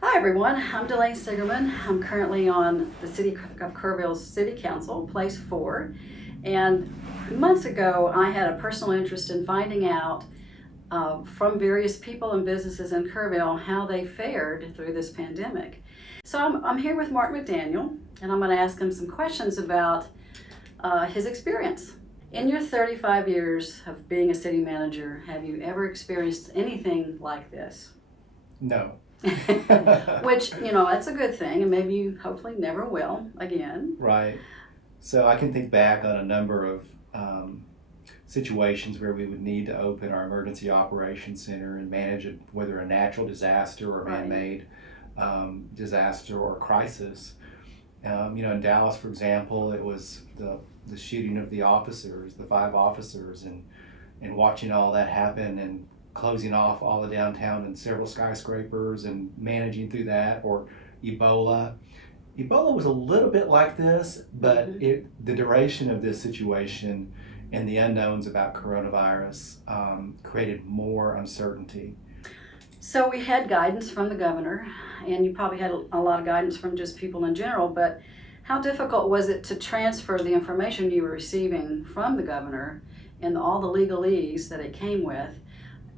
Hi everyone, I'm Delayne Sigerman. I'm currently on the City of Kerrville's City Council, Place 4. And months ago, I had a personal interest in finding out from various people and businesses in Kerrville how they fared through this pandemic. So I'm here with Mark McDaniel, and I'm going to ask him some questions about his experience. In your 35 years of being a city manager, have you ever experienced anything like this? No. Which, that's a good thing, and maybe you hopefully never will again. Right. So I can think back on a number of situations where we would need to open our emergency operations center and manage it, whether a natural disaster or man-made disaster or crisis. In Dallas, for example, it was the shooting of the officers, the 5 officers, and watching all that happen and closing off all the downtown and several skyscrapers and managing through that, or Ebola. Ebola was a little bit like this, but the duration of this situation and the unknowns about coronavirus created more uncertainty. So we had guidance from the governor, and you probably had a lot of guidance from just people in general, but how difficult was it to transfer the information you were receiving from the governor and all the legalese that it came with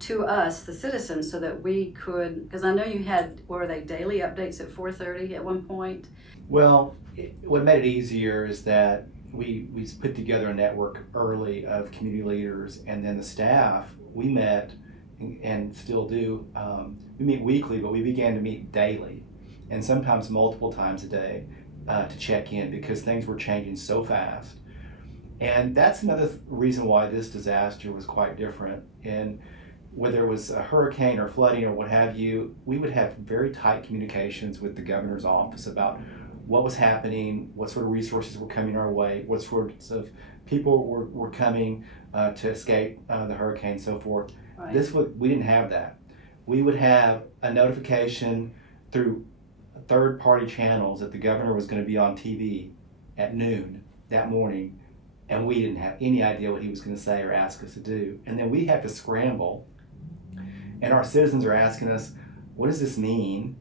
to us, the citizens, so that we could, because I know you had, were they daily updates at 4:30 at one point? Well, what made it easier is that we put together a network early of community leaders, and then the staff, we met and still do. We meet weekly, but we began to meet daily and sometimes multiple times a day to check in because things were changing so fast. And that's another reason why this disaster was quite different. And whether it was a hurricane or flooding or what have you, we would have very tight communications with the governor's office about what was happening, what sort of resources were coming our way, what sorts of people were coming to escape the hurricane and so forth. Right. We didn't have that. We would have a notification through third-party channels that the governor was going to be on TV at noon that morning, and we didn't have any idea what he was going to say or ask us to do. And then we had to scramble, and our citizens are asking us, what does this mean?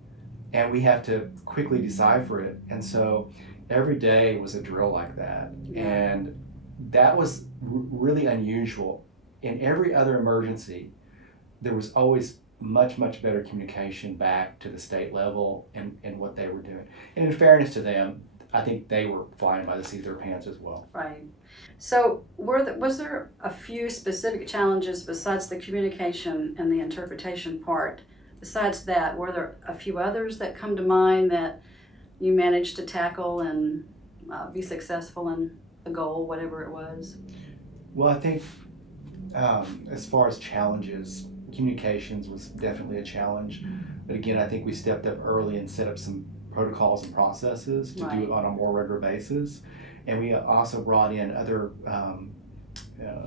And we have to quickly decipher it. And so every day was a drill like that. Yeah. And that was really unusual. In every other emergency, there was always much, much better communication back to the state level and what they were doing. And in fairness to them, I think they were flying by the seat of their pants as well. Right. So was there a few specific challenges besides the communication and the interpretation part? Besides that, were there a few others that come to mind that you managed to tackle and be successful in the goal, whatever it was? Well, I think as far as challenges, communications was definitely a challenge. But again, I think we stepped up early and set up some protocols and processes to do it on a more regular basis. And we also brought in other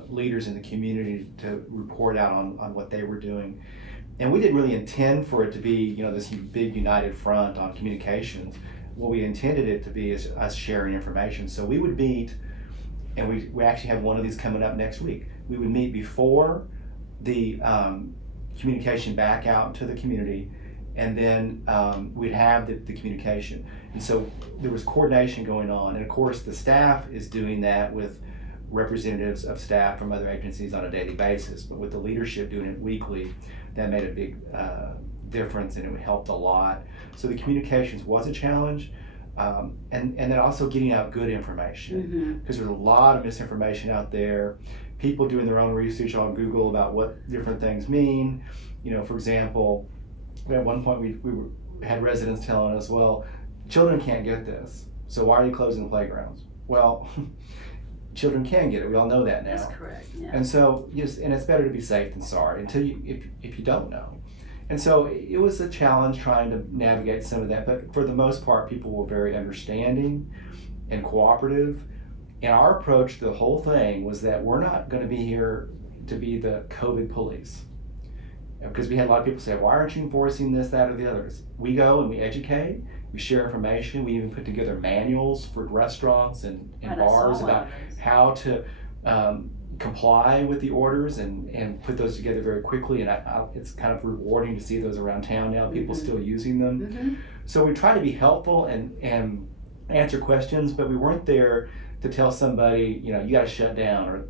leaders in the community to report out on what they were doing. And we didn't really intend for it to be, this big united front on communications. What we intended it to be is us sharing information. So we would meet, and we actually have one of these coming up next week. We would meet before the communication back out to the community, and then we'd have the communication. And so there was coordination going on. And of course, the staff is doing that with representatives of staff from other agencies on a daily basis. But with the leadership doing it weekly, that made a big difference, and it helped a lot. So the communications was a challenge. And then also getting out good information, because there's a lot of misinformation out there. People doing their own research on Google about what different things mean. For example, at one point we had residents telling us, well, children can't get this, so why are you closing the playgrounds? Well, children can get it. We all know that now. That's correct. Yeah. And so, and it's better to be safe than sorry if you don't know. And so it was a challenge trying to navigate some of that, but for the most part, people were very understanding and cooperative. And our approach to the whole thing was that we're not going to be here to be the COVID police. Because we had a lot of people say, why aren't you enforcing this, that, or the others? We go and we educate, we share information, we even put together manuals for restaurants and bars about how to comply with the orders and put those together very quickly. And it's kind of rewarding to see those around town now, people still using them. So we try to be helpful and answer questions, but we weren't there to tell somebody, you got to shut down, or,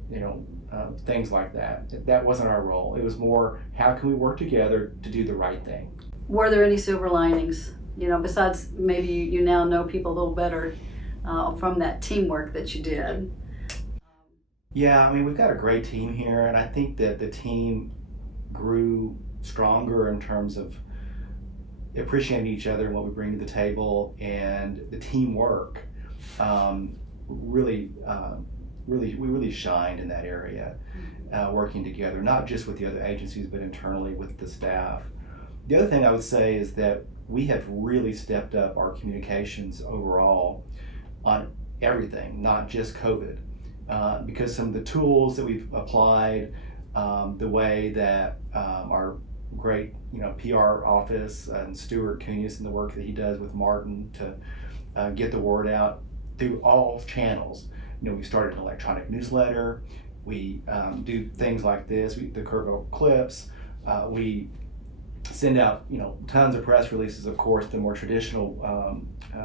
things like that. That wasn't our role. It was more, how can we work together to do the right thing? Were there any silver linings? Besides maybe you now know people a little better from that teamwork that you did. Yeah, I mean, we've got a great team here, and I think that the team grew stronger in terms of appreciating each other and what we bring to the table, and the teamwork. We really shined in that area, working together, not just with the other agencies, but internally with the staff. The other thing I would say is that we have really stepped up our communications overall on everything, not just COVID, because some of the tools that we've applied, the way that our great PR office and Stuart Cunius and the work that he does with Martin to get the word out through all channels. We started an electronic newsletter. We do things like this. The Kerrville Clips. We send out tons of press releases, of course, the more traditional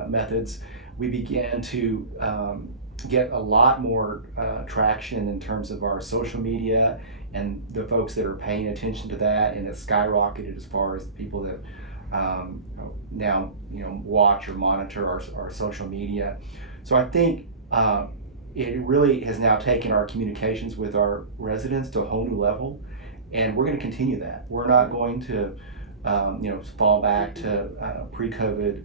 methods. We began to get a lot more traction in terms of our social media and the folks that are paying attention to that, and it's skyrocketed as far as the people that now watch or monitor our social media. So I think it really has now taken our communications with our residents to a whole new level, and we're going to continue that. We're not going to fall back to pre-COVID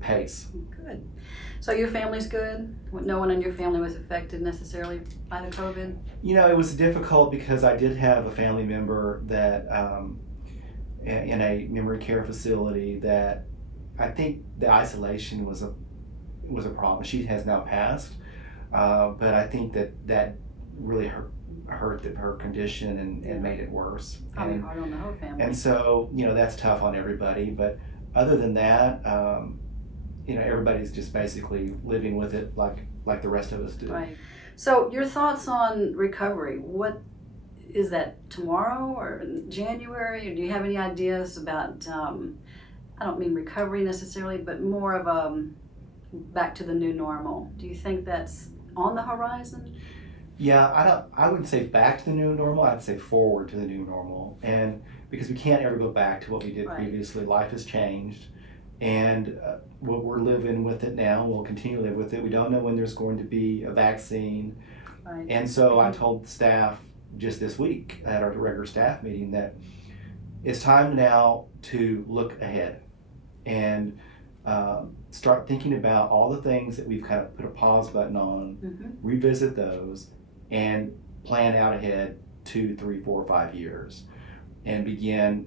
pace. Good. So your family's good? No one in your family was affected necessarily by the COVID? It was difficult because I did have a family member that in a memory care facility that I think the isolation was a problem. She has now passed, but I think that really hurt her condition and made it worse. Probably hard on the whole family. And so that's tough on everybody. But other than that, everybody's just basically living with it like the rest of us do. Right. So your thoughts on recovery? What is that, tomorrow or in January? Or do you have any ideas about? I don't mean recovery necessarily, but more of back to the new normal. Do you think that's on the horizon? Yeah, I wouldn't say back to the new normal. I'd say forward to the new normal, and because we can't ever go back to what we did previously. Life has changed, and we're living with it now. We'll continue to live with it. We don't know when there's going to be a vaccine, and so I told the staff just this week at our regular staff meeting that it's time now to look ahead and start thinking about all the things that we've kind of put a pause button on, revisit those, and plan out ahead 2, 3, 4, 5 years, and begin,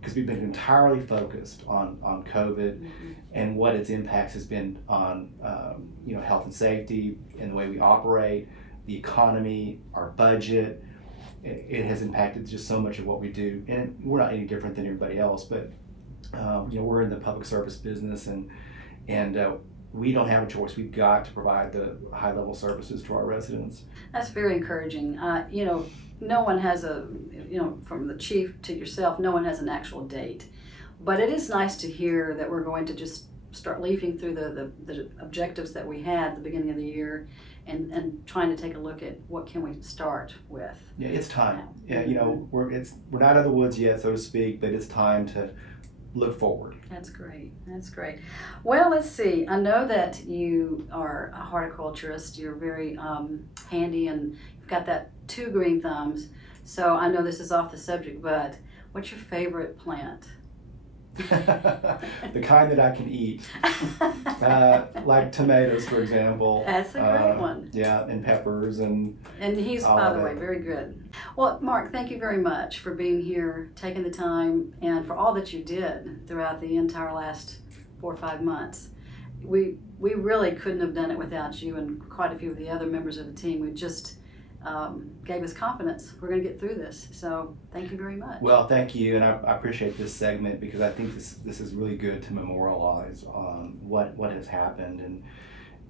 because we've been entirely focused on COVID and what its impacts has been on health and safety and the way we operate, the economy, our budget. It has impacted just so much of what we do, and we're not any different than everybody else, but we're in the public service business, and we don't have a choice. We've got to provide the high level services to our residents. That's very encouraging. No one has from the chief to yourself, no one has an actual date, but it is nice to hear that we're going to just start leafing through the objectives that we had at the beginning of the year, and trying to take a look at what can we start with. Yeah, it's time. Yeah, we're not out of the woods yet, so to speak, but it's time to look forward. That's great. That's great. Well, let's see. I know that you are a horticulturist. You're very handy, and you've got that 2 green thumbs. So I know this is off the subject, but what's your favorite plant? The kind that I can eat, like tomatoes, for example. That's a great one. Yeah, and peppers and he's, by the way, very good. Well, Mark, thank you very much for being here, taking the time, and for all that you did throughout the entire last 4 or 5 months. We really couldn't have done it without you and quite a few of the other members of the team who just gave us confidence. We're going to get through this. So thank you very much. Well, thank you, and I appreciate this segment because I think this is really good to memorialize what has happened,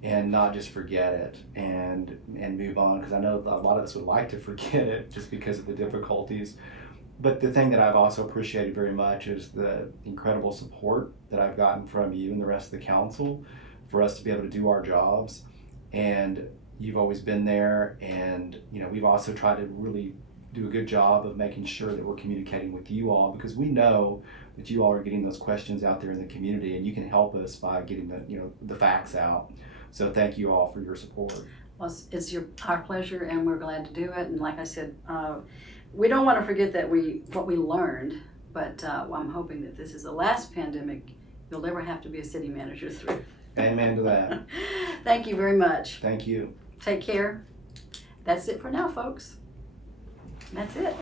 and not just forget it and move on, because I know a lot of us would like to forget it just because of the difficulties. But the thing that I've also appreciated very much is the incredible support that I've gotten from you and the rest of the council for us to be able to do our jobs. And you've always been there, and we've also tried to really do a good job of making sure that we're communicating with you all, because we know that you all are getting those questions out there in the community, and you can help us by getting the facts out. So thank you all for your support. Well, it's our pleasure, and we're glad to do it. And like I said, we don't want to forget that what we learned, but I'm hoping that this is the last pandemic you'll ever have to be a city manager through. Amen to that. Thank you very much. Thank you. Take care. That's it for now, folks. That's it.